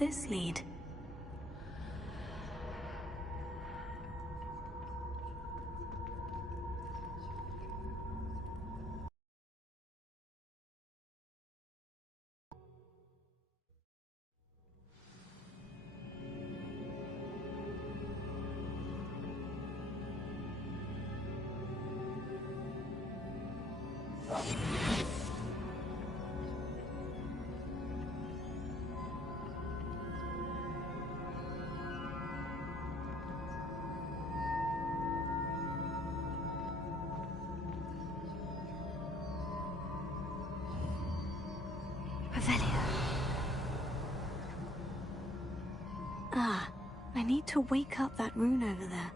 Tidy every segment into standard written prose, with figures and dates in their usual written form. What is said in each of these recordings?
this lead? I need to wake up that rune over there.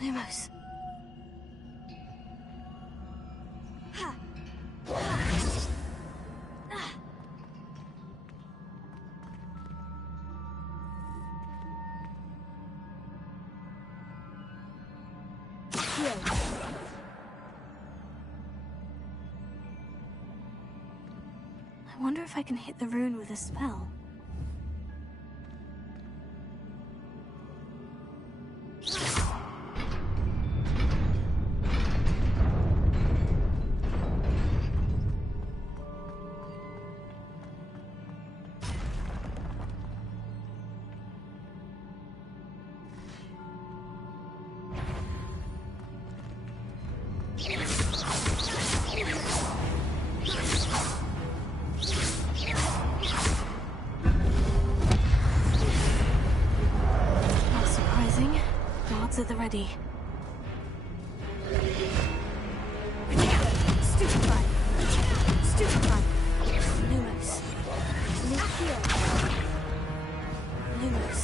Lumos. I wonder if I can hit the rune with a spell. At the ready. Stupefy. Stupefy. Lumos. Leap here. Lumos.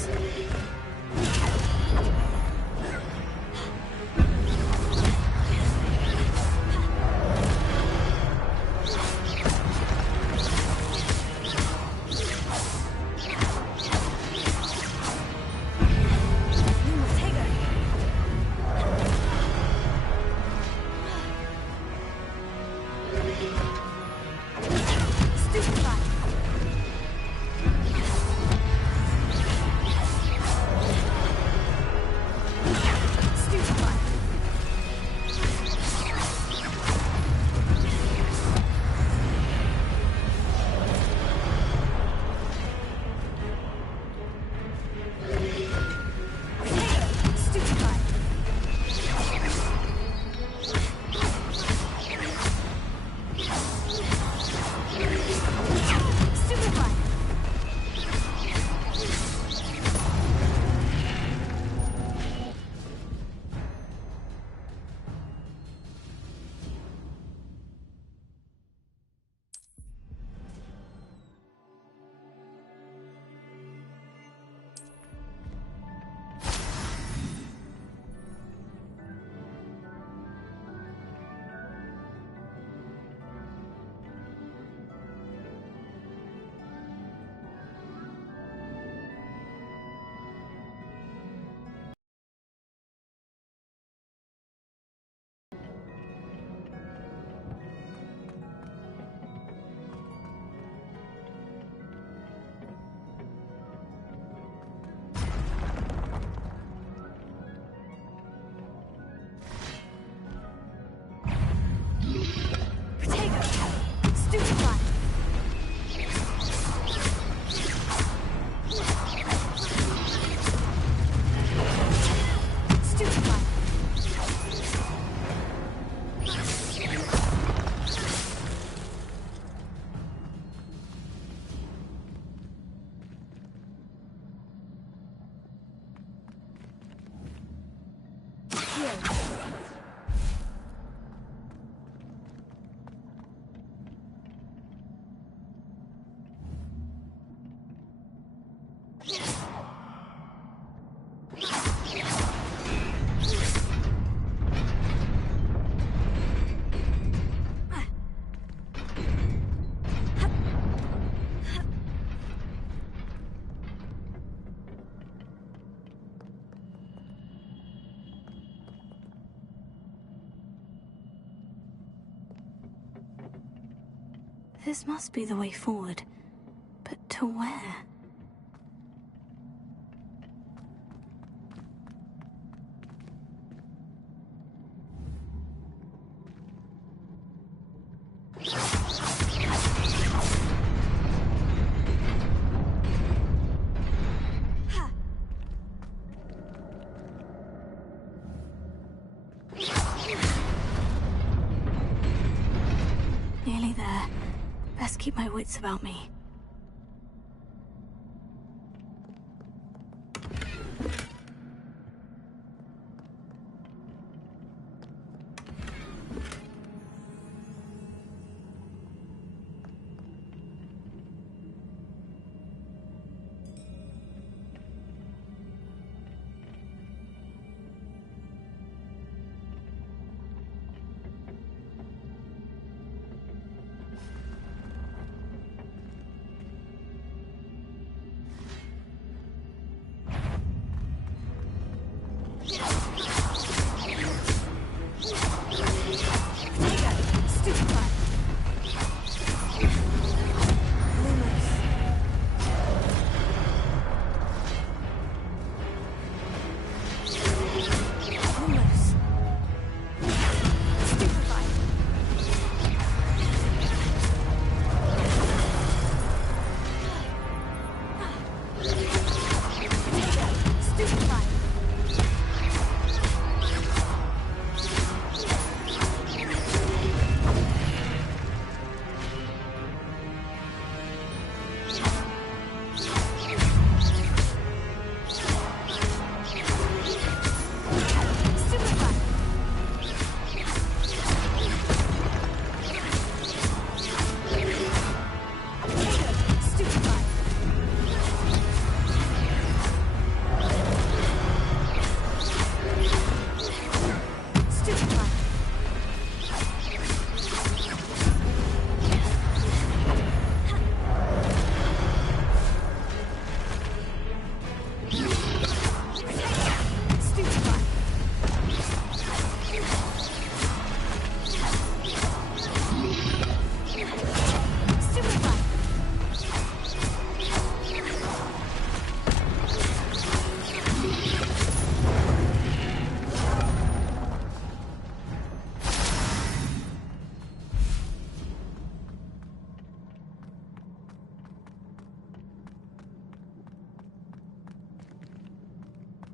This must be the way forward. But to where? Nearly there. Best keep my wits about me.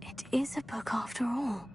It is a book after all.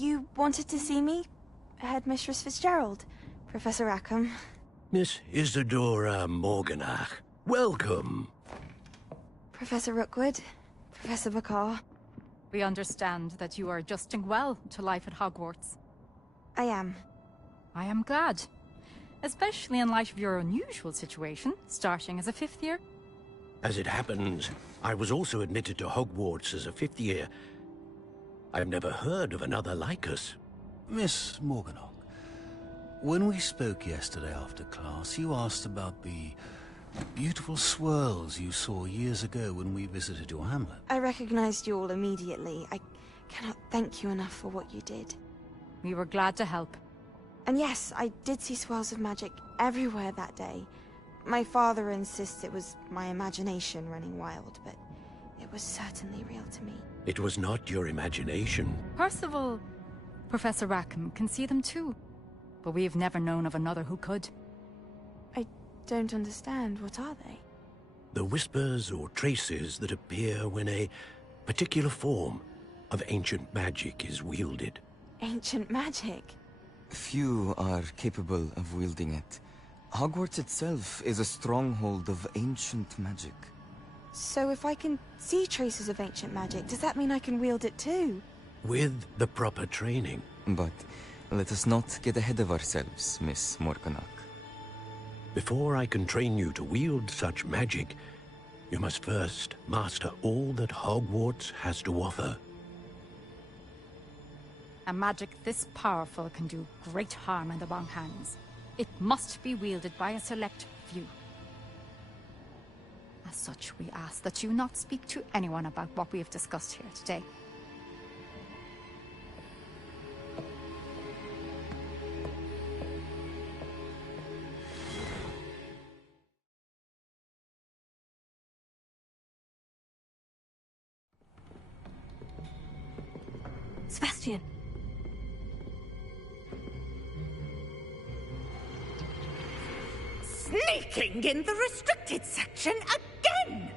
You wanted to see me? Headmistress Fitzgerald, Professor Rackham. Miss Isadora Morganach, welcome. Professor Rookwood, Professor Bakar. We understand that you are adjusting well to life at Hogwarts. I am. I am glad. Especially in light of your unusual situation, starting as a 5th year. As it happens, I was also admitted to Hogwarts as a 5th year. I've never heard of another like us. Miss Morganach, when we spoke yesterday after class, you asked about the beautiful swirls you saw years ago when we visited your hamlet. I recognized you all immediately. I cannot thank you enough for what you did. We were glad to help. And yes, I did see swirls of magic everywhere that day. My father insists it was my imagination running wild, but it was certainly real to me. It was not your imagination. Percival, Professor Rackham can see them too. But we have never known of another who could. I don't understand. What are they? The whispers or traces that appear when a particular form of ancient magic is wielded. Ancient magic? Few are capable of wielding it. Hogwarts itself is a stronghold of ancient magic. So if I can see traces of ancient magic, does that mean I can wield it too? With the proper training. But let us not get ahead of ourselves, Miss Morganach. Before I can train you to wield such magic, you must first master all that Hogwarts has to offer. A magic this powerful can do great harm in the wrong hands. It must be wielded by a select few. As such, we ask that you not speak to anyone about what we have discussed here today. Sebastian. Sneaking in the restricted section again!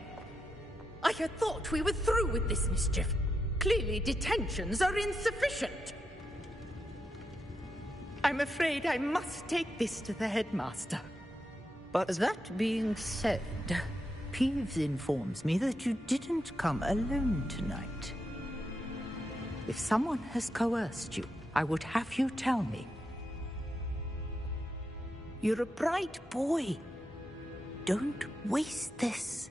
I had thought we were through with this mischief. Clearly detentions are insufficient. I'm afraid I must take this to the headmaster. But that being said, Peeves informs me that you didn't come alone tonight. If someone has coerced you, I would have you tell me. You're a bright boy. Don't waste this.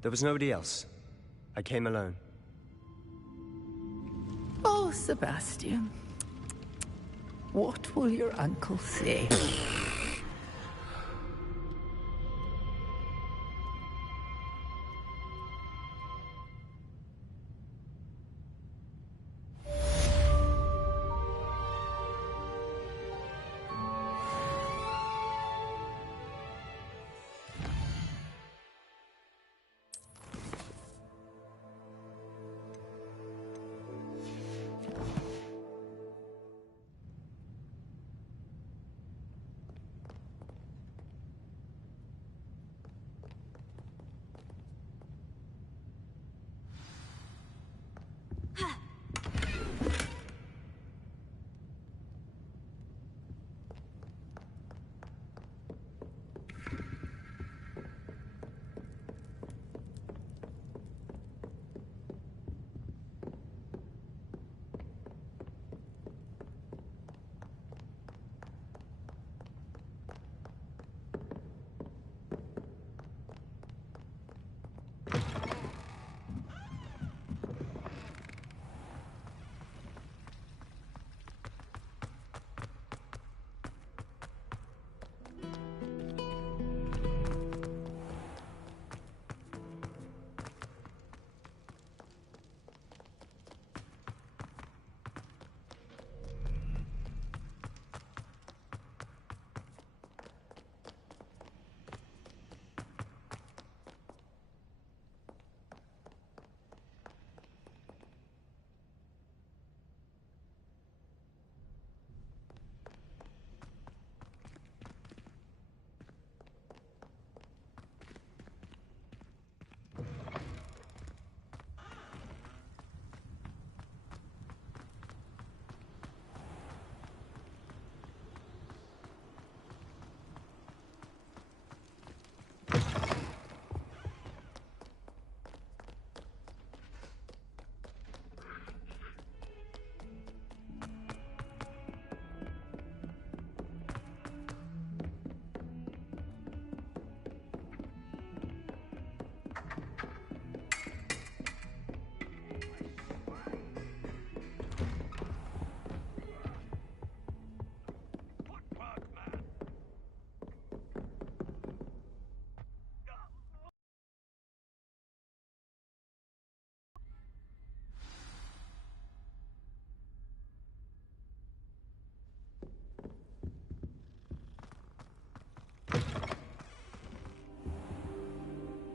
There was nobody else. I came alone. Oh, Sebastian. What will your uncle say?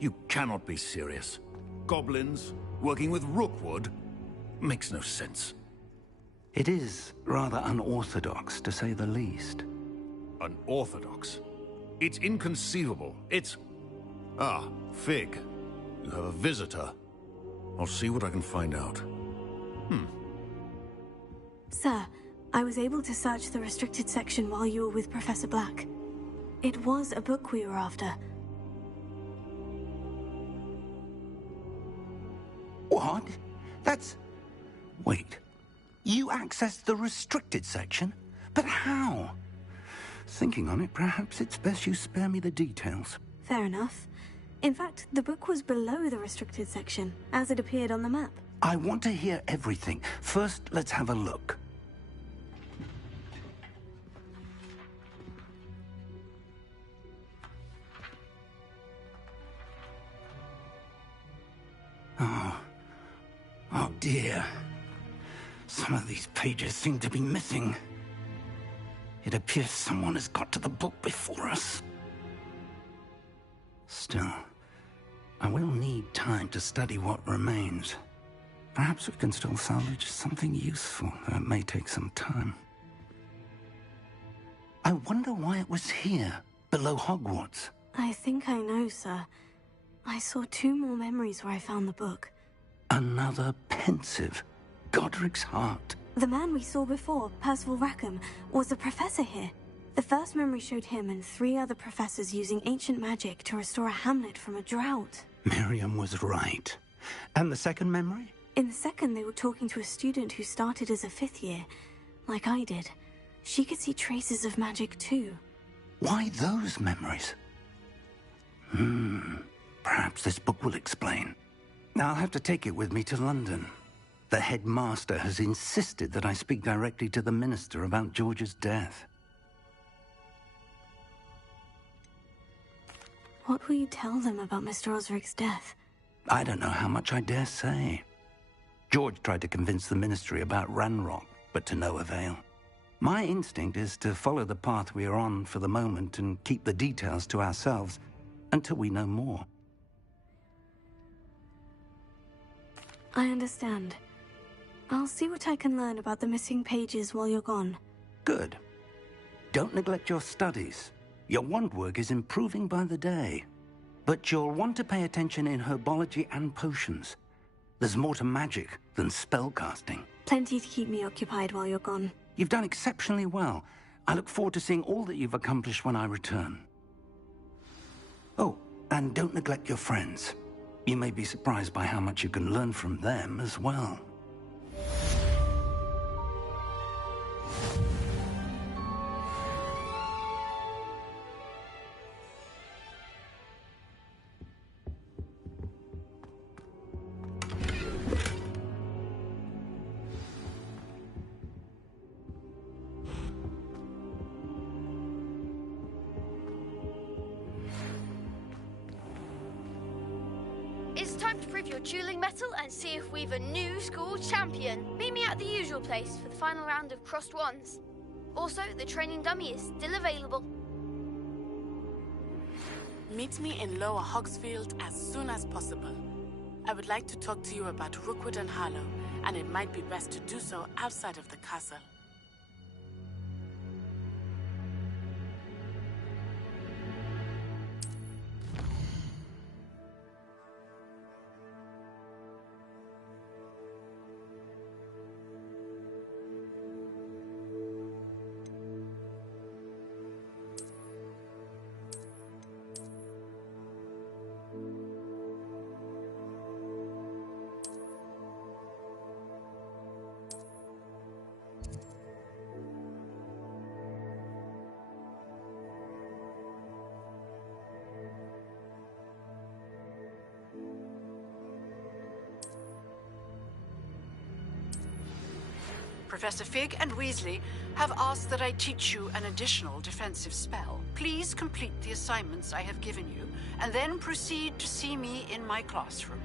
You cannot be serious. Goblins working with Rookwood? Makes no sense. It is rather unorthodox, to say the least. Unorthodox? It's inconceivable. It's... Ah, Fig. You have a visitor. I'll see what I can find out. Sir, I was able to search the restricted section while you were with Professor Black. It was a book we were after. What? That's... Wait. You accessed the restricted section? But how? Thinking on it, perhaps it's best you spare me the details. Fair enough. In fact, the book was below the restricted section, as it appeared on the map. I want to hear everything. First, let's have a look. Oh dear. Some of these pages seem to be missing. It appears someone has got to the book before us. Still, I will need time to study what remains. Perhaps we can still salvage something useful, though it may take some time. I wonder why it was here, below Hogwarts. I think I know, sir. I saw 2 more memories where I found the book. Another pensive. Godric's heart. The man we saw before, Percival Rackham, was a professor here. The first memory showed him and 3 other professors using ancient magic to restore a hamlet from a drought. Miriam was right. And the second memory? In the second, they were talking to a student who started as a 5th year, like I did. She could see traces of magic too. Why those memories? Perhaps this book will explain. I'll have to take it with me to London. The headmaster has insisted that I speak directly to the minister about George's death. What will you tell them about Mr. Osric's death? I don't know how much I dare say. George tried to convince the ministry about Ranrock, but to no avail. My instinct is to follow the path we are on for the moment and keep the details to ourselves until we know more. I understand. I'll see what I can learn about the missing pages while you're gone. Good. Don't neglect your studies. Your wand work is improving by the day. But you'll want to pay attention in herbology and potions. There's more to magic than spellcasting. Plenty to keep me occupied while you're gone. You've done exceptionally well. I look forward to seeing all that you've accomplished when I return. Oh, and don't neglect your friends. You may be surprised by how much you can learn from them as well. It's time to prove your dueling mettle and see if we've a new school champion. Meet me at the usual place for the final round of crossed wands. Also, the training dummy is still available. Meet me in Lower Hogsfield as soon as possible. I would like to talk to you about Rookwood and Harlow, and it might be best to do so outside of the castle. Professor Fig and Weasley have asked that I teach you an additional defensive spell. Please complete the assignments I have given you, and then proceed to see me in my classroom.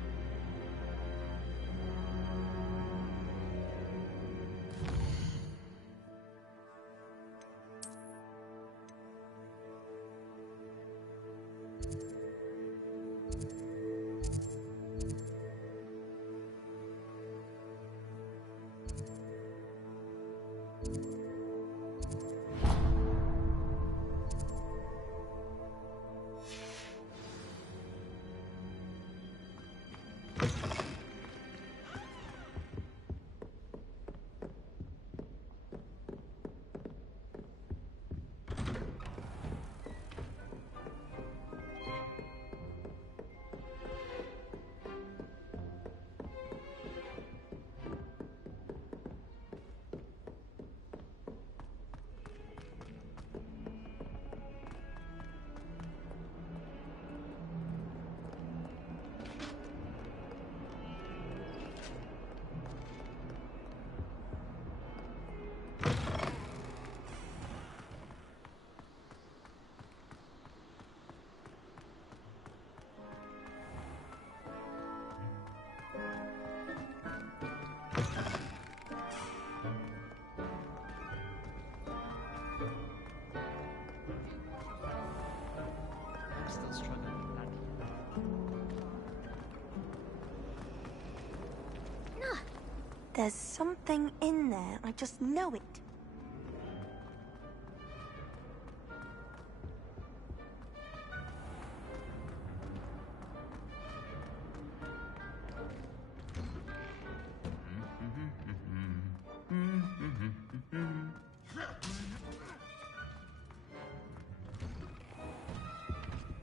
There's something in there. I just know it.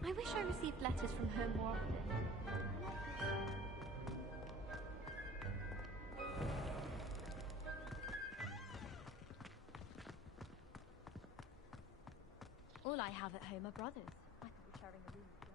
I wish I received letters from her more often. All I have at home are brothers. I could be sharing a room with them.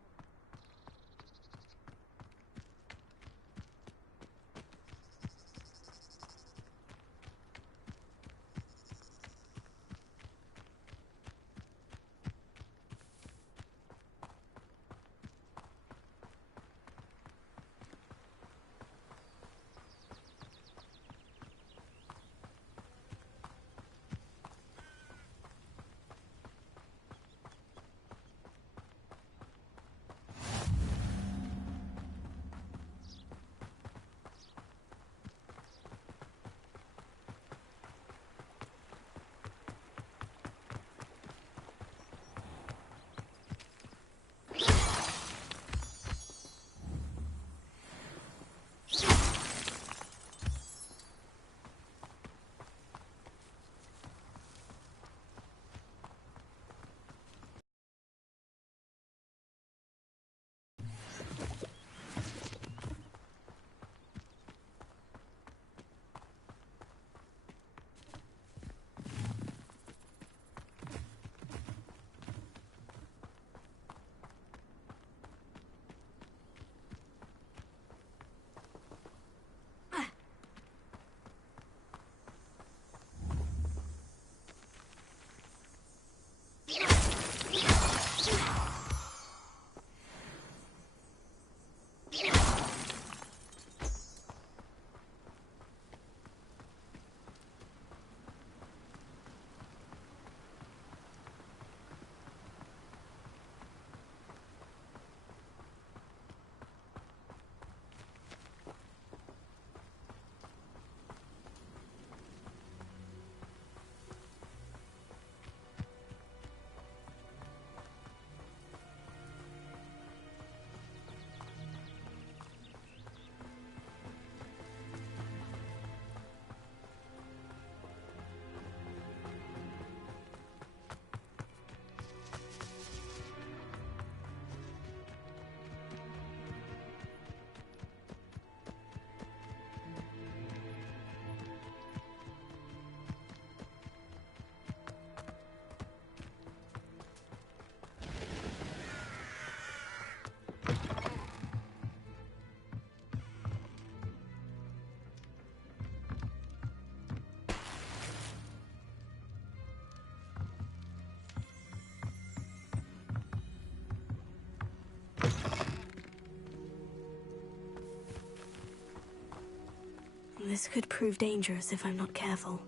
This could prove dangerous if I'm not careful.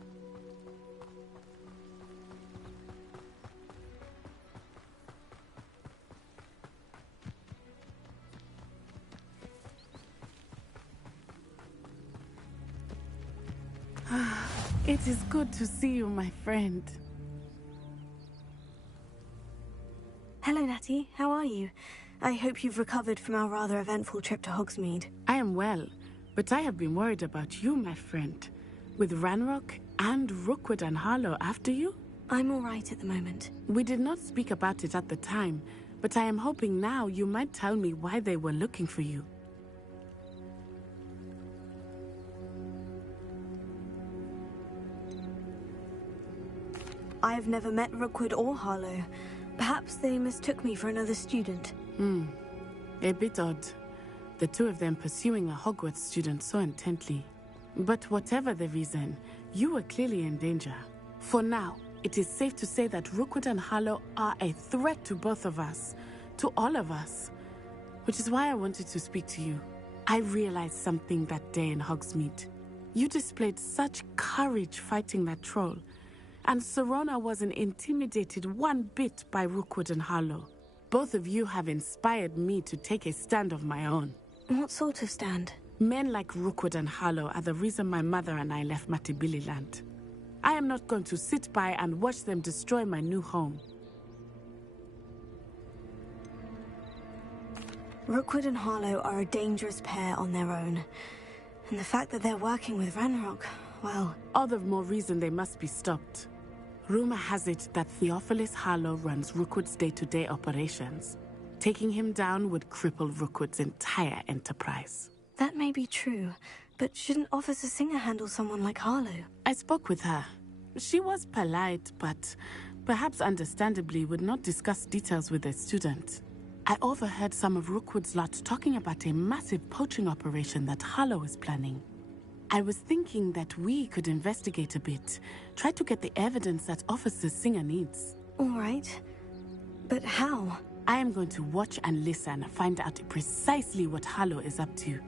It is good to see you, my friend. Hello, Natty. How are you? I hope you've recovered from our rather eventful trip to Hogsmeade. I am well, but I have been worried about you, my friend. With Ranrock and Rookwood and Harlow after you? I'm all right at the moment. We did not speak about it at the time, but I am hoping now you might tell me why they were looking for you. I have never met Rookwood or Harlow. Perhaps they mistook me for another student. A bit odd. The two of them pursuing a Hogwarts student so intently. But whatever the reason, you were clearly in danger. For now, it is safe to say that Rookwood and Harlow are a threat to both of us. To all of us. Which is why I wanted to speak to you. I realized something that day in Hogsmeade. You displayed such courage fighting that troll. And Serona wasn't intimidated one bit by Rookwood and Harlow. Both of you have inspired me to take a stand of my own. What sort of stand? Men like Rookwood and Harlow are the reason my mother and I left Matibili land. I am not going to sit by and watch them destroy my new home. Rookwood and Harlow are a dangerous pair on their own. And the fact that they're working with Ranrock, well... All the more reason they must be stopped. Rumor has it that Theophilus Harlow runs Rookwood's day-to-day operations. Taking him down would cripple Rookwood's entire enterprise. That may be true, but shouldn't Officer Singer handle someone like Harlow? I spoke with her. She was polite, but perhaps understandably would not discuss details with a student. I overheard some of Rookwood's lot talking about a massive poaching operation that Harlow is planning. I was thinking that we could investigate a bit, try to get the evidence that Officer Singer needs. All right. But how? I am going to watch and listen, find out precisely what Harlow is up to.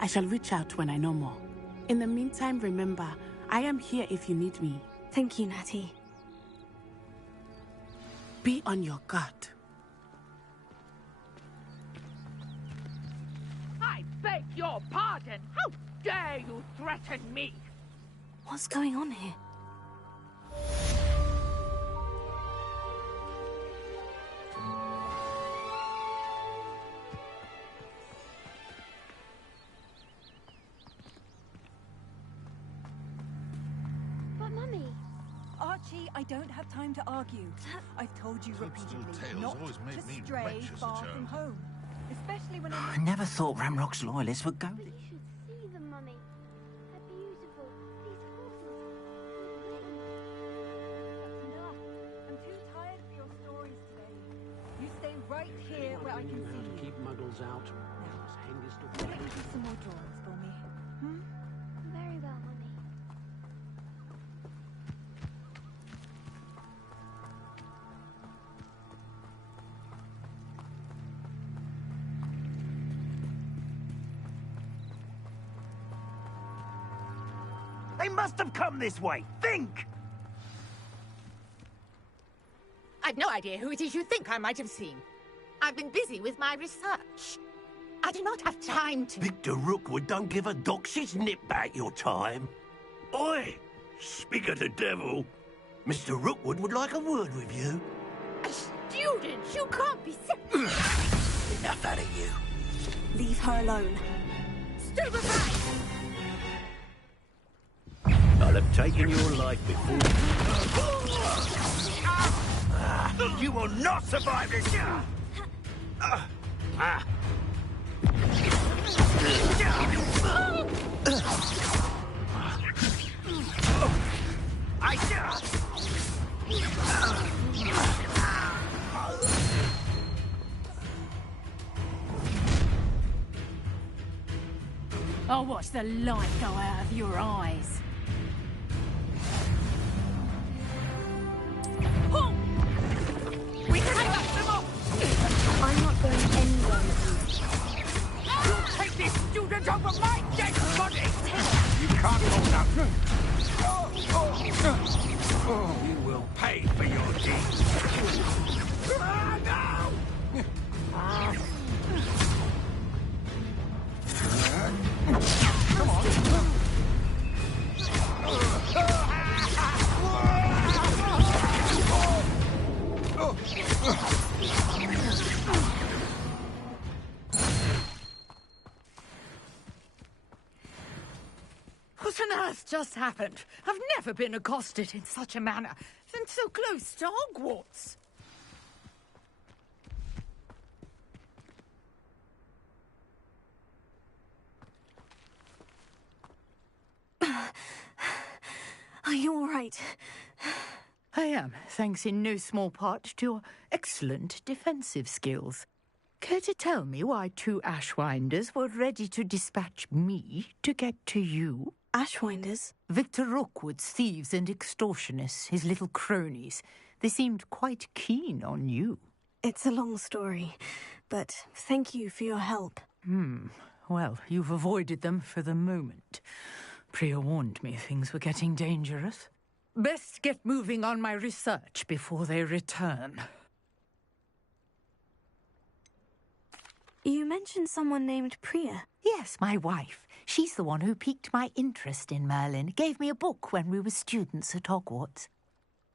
I shall reach out when I know more. In the meantime, remember, I am here if you need me. Thank you, Natty. Be on your guard. I beg your pardon. How dare you threaten me? What's going on here? But Mummy... Archie, I don't have time to argue. I've told you repeatedly not to stray far from home. Especially when I never thought Ramrock's loyalists would go there. You should see them, Mummy. They're beautiful. These horses. That's enough. I'm too tired for your stories today. You stay right here where I can see you. Keep muggles out. Will you do some more drawings for me? Hmm? Very well, Mummy. They must have come this way. Think! I've no idea who it is you think I might have seen. I've been busy with my research. I do not have time to... Victor Rookwood don't give a doxy's nip back your time. Oi! Speak of the devil. Mr. Rookwood would like a word with you. A student? You can't be Enough out of you. Leave her alone. Stupefy! I'll have taken your life before. You will not survive this! I'll watch the light go out of your eyes. We can cut them off! I'm not going anywhere with You'll take this student over my dead body! You can't hold out. You will pay for your deeds. Come on. What on earth just happened? I've never been accosted in such a manner, and so close to Hogwarts. Are you all right? I am, thanks in no small part to your excellent defensive skills. Care to tell me why two Ashwinders were ready to dispatch me to get to you? Ashwinders? Victor Rookwood's thieves and extortionists, his little cronies. They seemed quite keen on you. It's a long story, but thank you for your help. Well, you've avoided them for the moment. Priya warned me things were getting dangerous. Best get moving on my research before they return. You mentioned someone named Priya. Yes, my wife. She's the one who piqued my interest in Merlin, gave me a book when we were students at Hogwarts.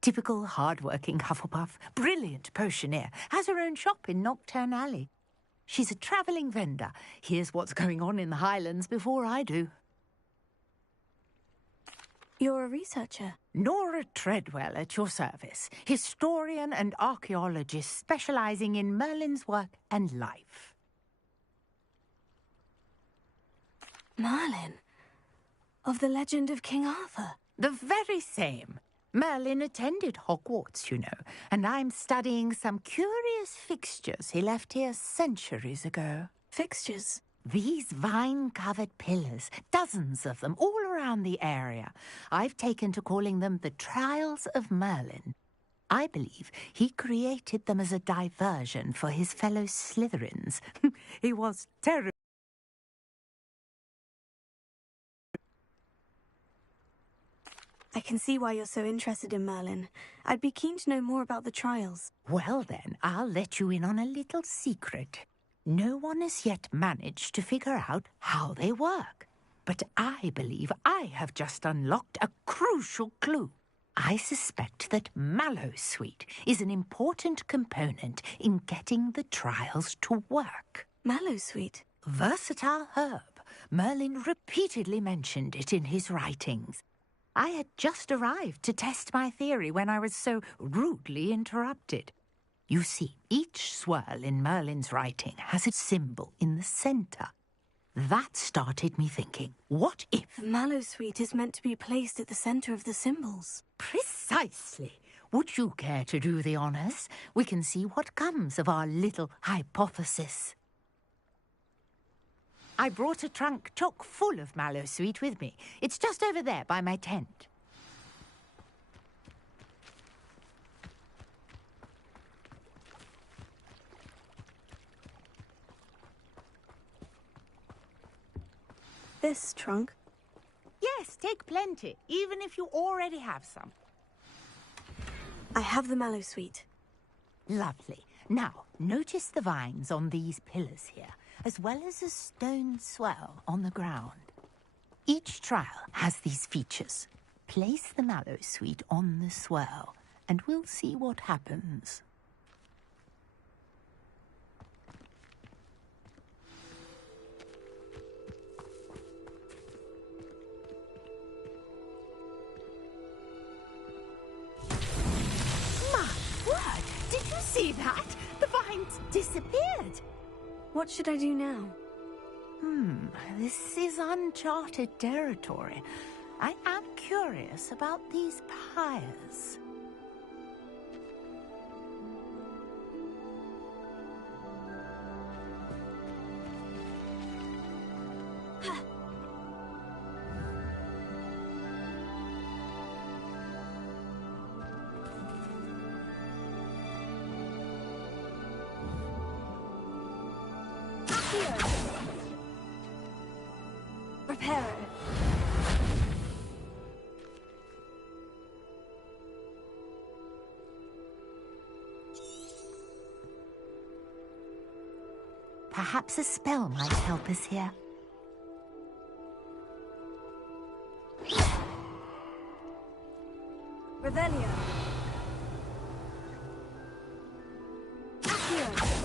Typical hard-working Hufflepuff, brilliant potioneer, has her own shop in Nocturne Alley. She's a travelling vendor. Hears what's going on in the Highlands before I do. You're a researcher? Nora Treadwell at your service, historian and archaeologist specialising in Merlin's work and life. Merlin? Of the legend of King Arthur? The very same. Merlin attended Hogwarts, you know, and I'm studying some curious fixtures he left here centuries ago. Fixtures? These vine-covered pillars, dozens of them, all around the area. I've taken to calling them the Trials of Merlin. I believe he created them as a diversion for his fellow Slytherins. He was terrible. I can see why you're so interested in Merlin. I'd be keen to know more about the trials. Well then, I'll let you in on a little secret. No one has yet managed to figure out how they work. But I believe I have just unlocked a crucial clue. I suspect that Mallowsweet is an important component in getting the trials to work. Mallowsweet? Versatile herb. Merlin repeatedly mentioned it in his writings. I had just arrived to test my theory when I was so rudely interrupted. You see, each swirl in Merlin's writing has a symbol in the centre. That started me thinking, what if... Mallowsweet is meant to be placed at the centre of the symbols. Precisely. Would you care to do the honours? We can see what comes of our little hypothesis. I brought a trunk chock full of Mallowsweet with me. It's just over there by my tent. This trunk? Yes, take plenty, even if you already have some. I have the Mallowsweet. Lovely. Now, notice the vines on these pillars here, as well as a stone swell on the ground. Each trial has these features. Place the Mallowsweet on the swell, and we'll see what happens. Did you see that? The vines disappeared. What should I do now? This is uncharted territory. I am curious about these pyres. Reparo. Perhaps a spell might help us here. Revelio. Accio.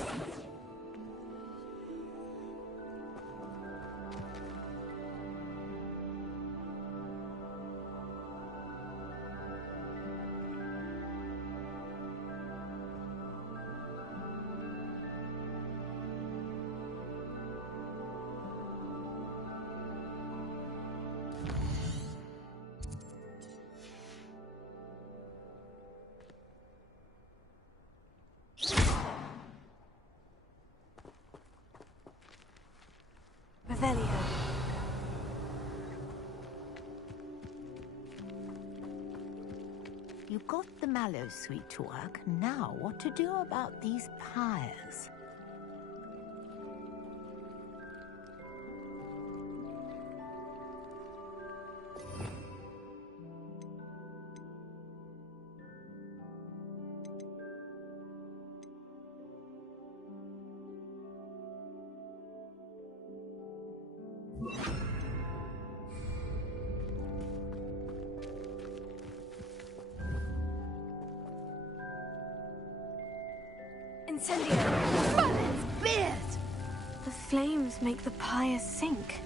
Revelio. You got the Mallowsweet to work. Now, what to do about these pyres? Incendio! Merlin's beard! The flames make the pyre sink.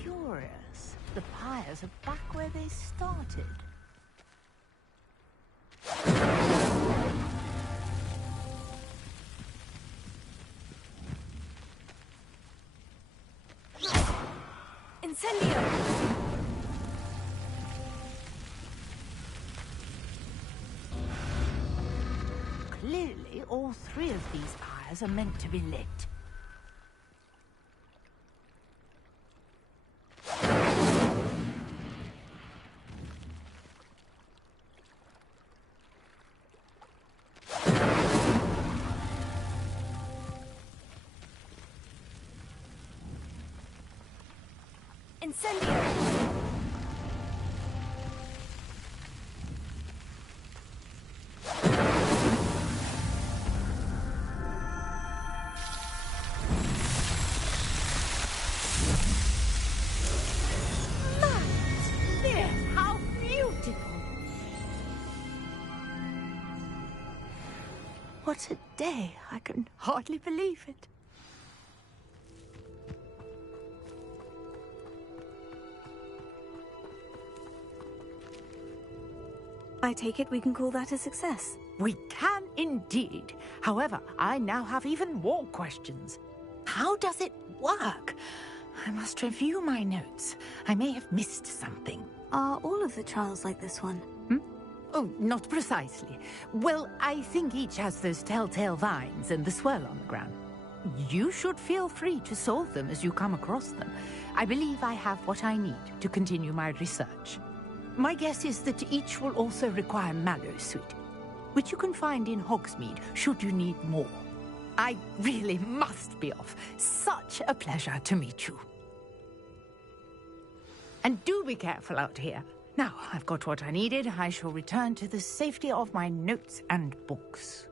Curious. The pyres are back where they started. Incendio! Clearly, all three of these pyres are meant to be lit. Incendio! How beautiful! What a day! I can hardly believe it. I take it we can call that a success. We can indeed. However, I now have even more questions. How does it work? I must review my notes. I may have missed something. Are all of the trials like this one? Oh, not precisely. Well, I think each has those telltale vines and the swirl on the ground. You should feel free to solve them as you come across them. I believe I have what I need to continue my research. My guess is that each will also require mallow sweet, which you can find in Hogsmeade should you need more. I really must be off. Such a pleasure to meet you. And do be careful out here. Now, I've got what I needed. I shall return to the safety of my notes and books.